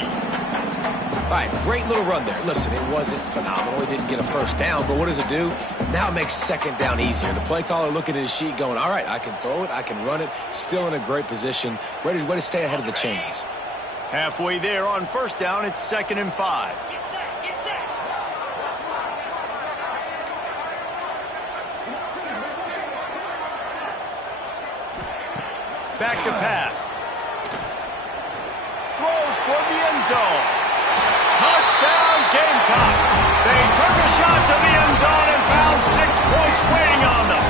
All right, great little run there. Listen, it wasn't phenomenal. He didn't get a first down, but what does it do? Now it makes second down easier. The play caller looking at his sheet going, all right, I can throw it, I can run it, still in a great position, ready to stay ahead of the chains. Halfway there on first down, it's 2nd and 5. Back to pass. Throws toward the end zone. Touchdown, Gamecock. They took a shot to the end zone and found 6 points waiting on them.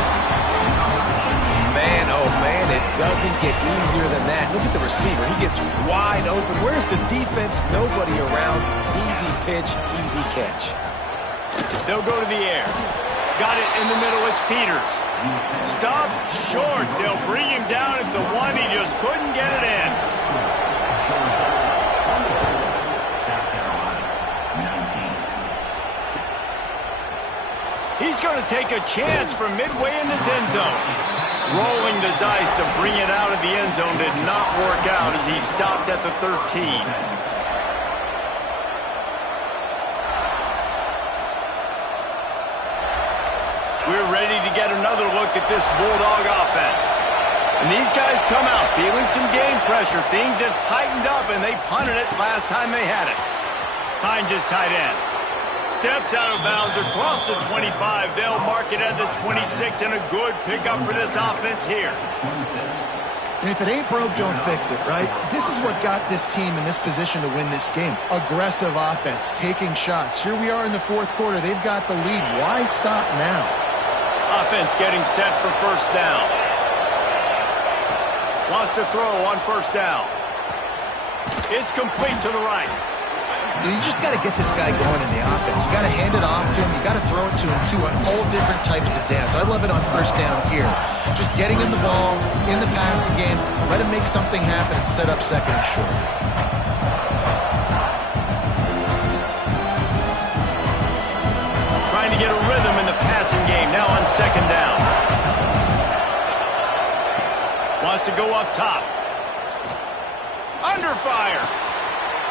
Man, oh man, it doesn't get easier than that. Look at the receiver. He gets wide open. Where's the defense? Nobody around. Easy pitch, easy catch. They'll go to the air. Got it in the middle. It's Peters. Stop short. They'll bring him down at the 1. He just couldn't get it in. He's going to take a chance from midway in his end zone. Rolling the dice to bring it out of the end zone did not work out as he stopped at the 13. We're ready to get another look at this Bulldog offense. And these guys come out feeling some game pressure. Things have tightened up, and they punted it last time they had it. Hines is tight end. Steps out of bounds across the 25. They'll mark it at the 26, and a good pickup for this offense here. And if it ain't broke, don't fix it, right? This is what got this team in this position to win this game. Aggressive offense, taking shots. Here we are in the fourth quarter. They've got the lead. Why stop now? Offense getting set for first down. Wants to throw on first down. It's complete to the right. You just got to get this guy going in the offense. You got to hand it off to him. You got to throw it to him, too, on all different types of downs. I love it on first down here. Just getting him the ball in the passing game. Let him make something happen and set up second and short. Trying to get a rhythm in the passing game now on second down. Wants to go up top. Under fire.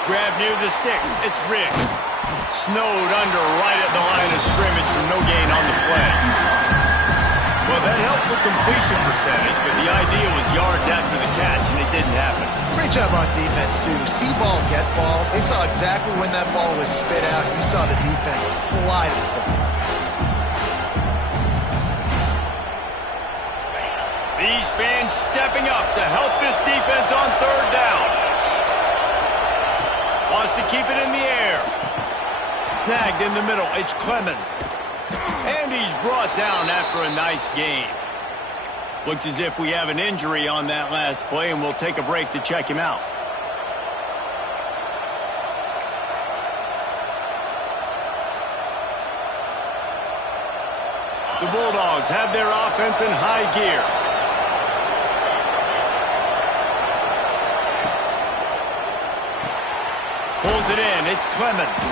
Grab near the sticks. It's Riggs. Snowed under right at the line of scrimmage for no gain on the play. Well, that helped with completion percentage, but the idea was yards after the catch, and it didn't happen. Great job on defense, too. See ball, get ball. They saw exactly when that ball was spit out. You saw the defense fly to the football. These fans stepping up to help this defense on third down. Wants to keep it in the air. Snagged in the middle. It's Clemens. And he's brought down after a nice game. Looks as if we have an injury on that last play, and we'll take a break to check him out. The Bulldogs have their offense in high gear. Pulls it in. It's Clemens.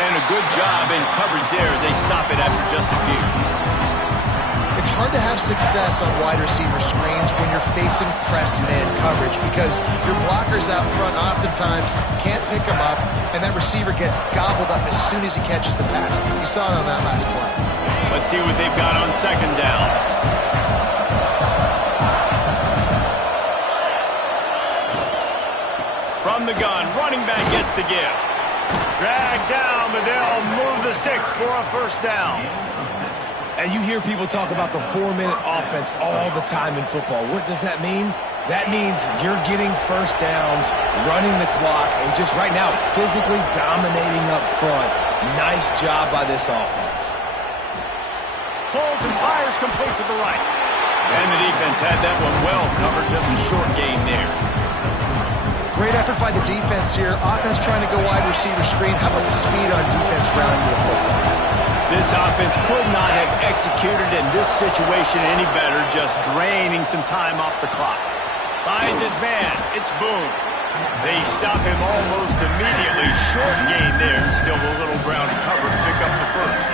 And a good job in coverage there as they stop it after just a few. It's hard to have success on wide receiver screens when you're facing press man coverage because your blockers out front oftentimes can't pick them up, and that receiver gets gobbled up as soon as he catches the pass. You saw it on that last play. Let's see what they've got on second down. From the gun, running back gets to give. Dragged down, but they'll move the sticks for a first down. And you hear people talk about the 4-minute offense all the time in football. What does that mean? That means you're getting first downs, running the clock, and just right now physically dominating up front. Nice job by this offense. Holds and fires complete to the right. And the defense had that one well covered, just a short gain there. Great effort by the defense here. Offense trying to go wide receiver screen. How about the speed on defense rounding to the football? This offense could not have executed in this situation any better, just draining some time off the clock. Finds his man. It's Boone. They stop him almost immediately. Short gain there, and still a little ground to cover to pick up the first.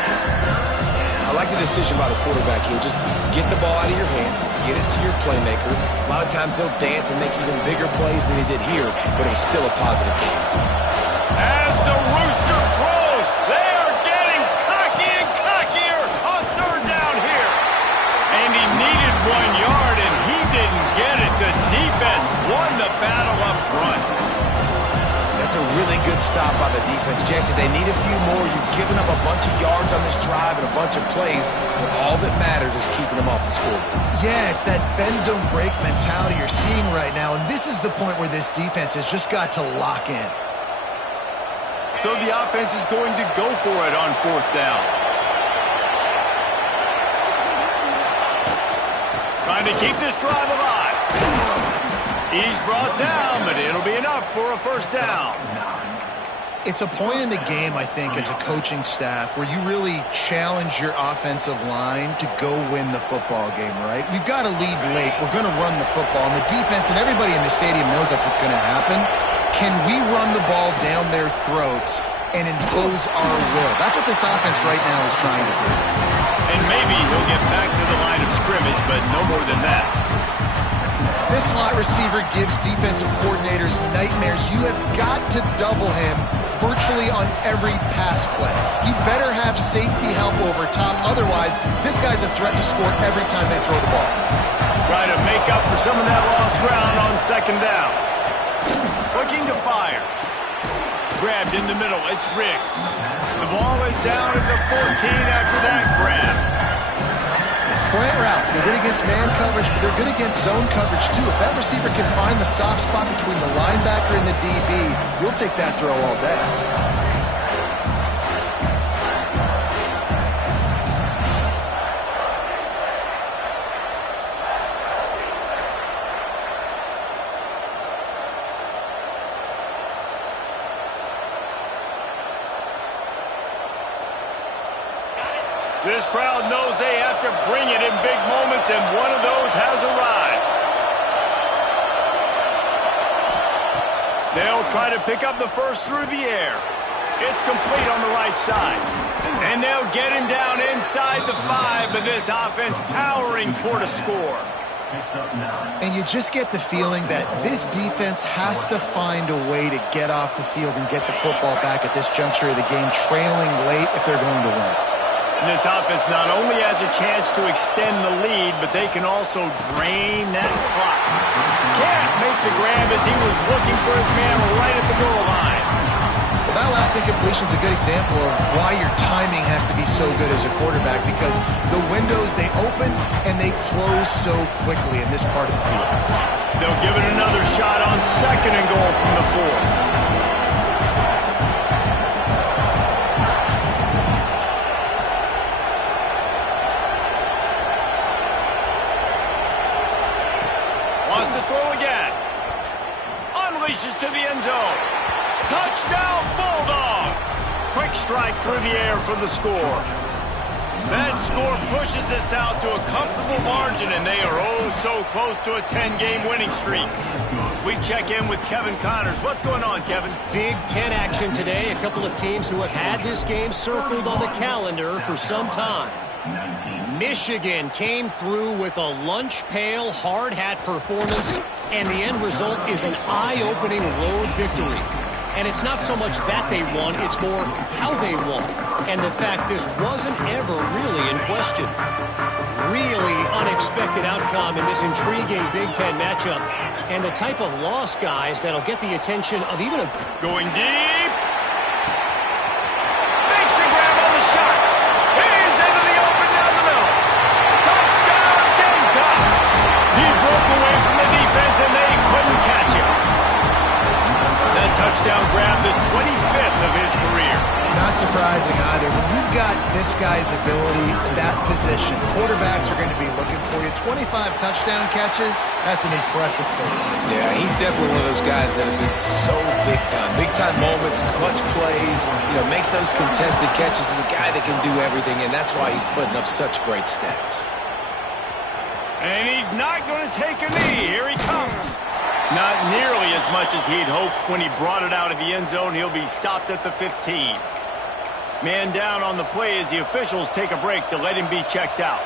I like the decision by the quarterback here. Just get the ball out of your hands, get it to your playmaker. A lot of times they'll dance and make even bigger plays than he did here, but it was still a positive game. As the rooster crows, they are getting cocky and cockier on third down here. And he needed 1 yard, and he didn't get it. The defense won the battle up front. That's a really good stop by the defense, Jesse. They need a few more. You've given up a bunch of yards on this drive and a bunch of plays, but all that matters is keeping them off the scoreboard. Yeah, it's that bend, don't break mentality you're seeing right now, and this is the point where this defense has just got to lock in. So the offense is going to go for it on fourth down. Trying to keep this drive alive. He's brought down, but it'll be enough for a first down. It's a point in the game, I think, as a coaching staff where you really challenge your offensive line to go win the football game, right? We've got to lead late. We're going to run the football. And the defense and everybody in the stadium knows that's what's going to happen. Can we run the ball down their throats and impose our will? That's what this offense right now is trying to do. And maybe he'll get back to the line of scrimmage, but no more than that. This slot receiver gives defensive coordinators nightmares. You have got to double him virtually on every pass play. He better have safety help over top. Otherwise, this guy's a threat to score every time they throw the ball. Try to make up for some of that lost ground on second down. Looking to fire. Grabbed in the middle. It's Riggs. The ball is down at the 14 after that grab. Slant routes, they're good against man coverage, but they're good against zone coverage too. If that receiver can find the soft spot between the linebacker and the DB, you'll take that throw all day. This crowd knows they have to bring it in big moments, and one of those has arrived. They'll try to pick up the first through the air. It's complete on the right side. And they'll get him down inside the 5, but this offense powering toward a score. And you just get the feeling that this defense has to find a way to get off the field and get the football back at this juncture of the game, trailing late if they're going to win. This offense not only has a chance to extend the lead, but they can also drain that clock. Can't make the grab as he was looking for his man right at the goal line. Well, that last incompletion is a good example of why your timing has to be so good as a quarterback, because the windows, they open and they close so quickly in this part of the field. They'll give it another shot on second and goal from the 4. To the end zone. Touchdown, Bulldogs! Quick strike through the air for the score. That score pushes us out to a comfortable margin, and they are oh so close to a 10-game winning streak. We check in with Kevin Connors. What's going on, Kevin? Big Ten action today. A couple of teams who have had this game circled on the calendar for some time. Michigan came through with a lunch pail hard hat performance, and the end result is an eye-opening road victory. And it's not so much that they won, it's more how they won, and the fact this wasn't ever really in question. Really unexpected outcome in this intriguing Big Ten matchup, and the type of loss, guys, that'll get the attention of even a... Going deep. touchdown grab, the 25th of his career. Not surprising either. When you've got this guy's ability, that position, quarterbacks are going to be looking for you. 25 touchdown catches, that's an impressive thing. Yeah, he's definitely one of those guys that have been so big time. Big time moments, clutch plays, makes those contested catches. He's a guy that can do everything, and that's why he's putting up such great stats. And he's not going to take a knee. Here he comes. Not nearly as much as he'd hoped when he brought it out of the end zone. He'll be stopped at the 15. Man down on the play as the officials take a break to let him be checked out.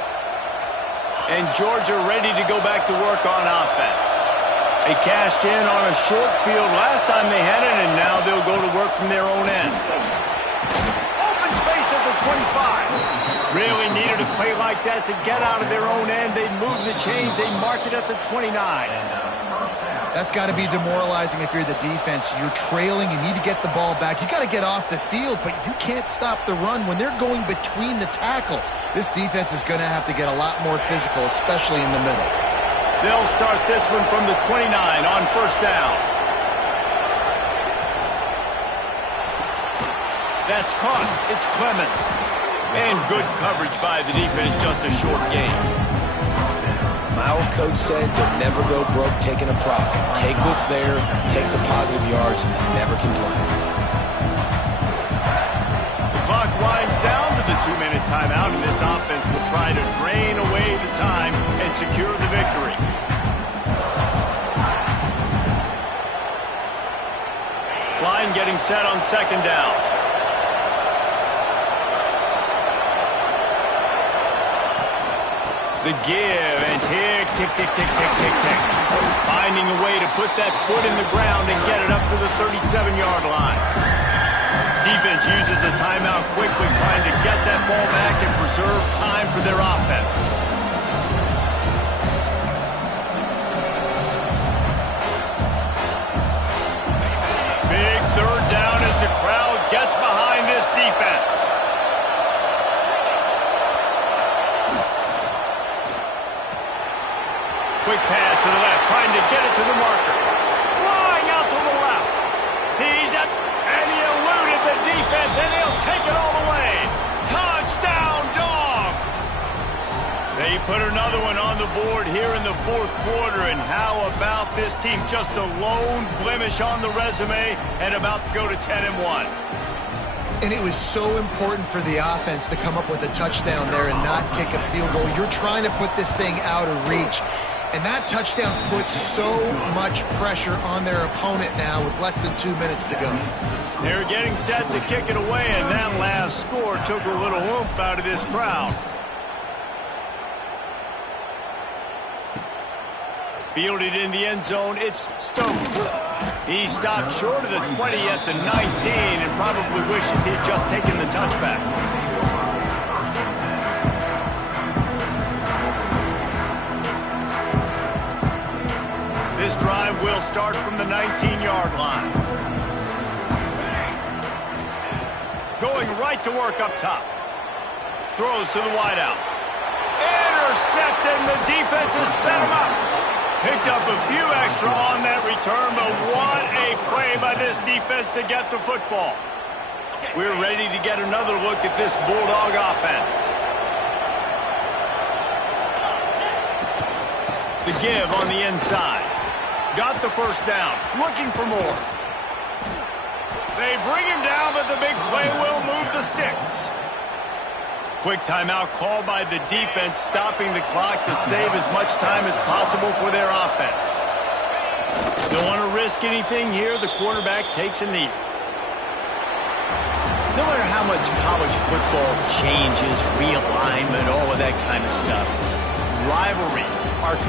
And Georgia ready to go back to work on offense. They cashed in on a short field last time they had it, and now they'll go to work from their own end. Open space at the 25. Really needed a play like that to get out of their own end. They move the chains. They mark it at the 29. That's got to be demoralizing if you're the defense. You're trailing. You need to get the ball back. You got to get off the field, but you can't stop the run when they're going between the tackles. This defense is going to have to get a lot more physical, especially in the middle. They'll start this one from the 29 on first down. That's caught. It's Clemens. And good coverage by the defense, just a short gain. My old coach said you'll never go broke taking a profit. Take what's there, take the positive yards, and never complain. The clock winds down to the 2-minute timeout, and this offense will try to drain away the time and secure the victory. Line getting set on second down. The give, and tick, tick, tick, tick, tick, tick, tick. Finding a way to put that foot in the ground and get it up to the 37-yard line. Defense uses a timeout quickly, trying to get that ball back and preserve time for their offense. Big third down as the crowd gets behind this defense. Quick pass to the left, trying to get it to the marker. Flying out to the left. And he eluded the defense, and he'll take it all the way. Touchdown, Dogs! They put another one on the board here in the fourth quarter, and how about this team? Just a lone blemish on the resume and about to go to 10-1. And it was so important for the offense to come up with a touchdown there and not kick a field goal. You're trying to put this thing out of reach. And that touchdown puts so much pressure on their opponent now with less than 2 minutes to go. They're getting set to kick it away, and that last score took a little oomph out of this crowd. Fielded in the end zone, it's Stokes. He stopped short of the 20 at the 19 and probably wishes he had just taken the touchback. This drive will start from the 19-yard line. Going right to work up top. Throws to the wideout. Intercepted, and the defense has set him up. Picked up a few extra on that return, but what a play by this defense to get the football. We're ready to get another look at this Bulldog offense. The give on the inside. Got the first down. Looking for more. They bring him down, but the big play will move the sticks. Quick timeout called by the defense, stopping the clock to save as much time as possible for their offense. Don't want to risk anything here. The quarterback takes a knee. No matter how much college football changes, realignment, all of that kind of stuff, rivalries are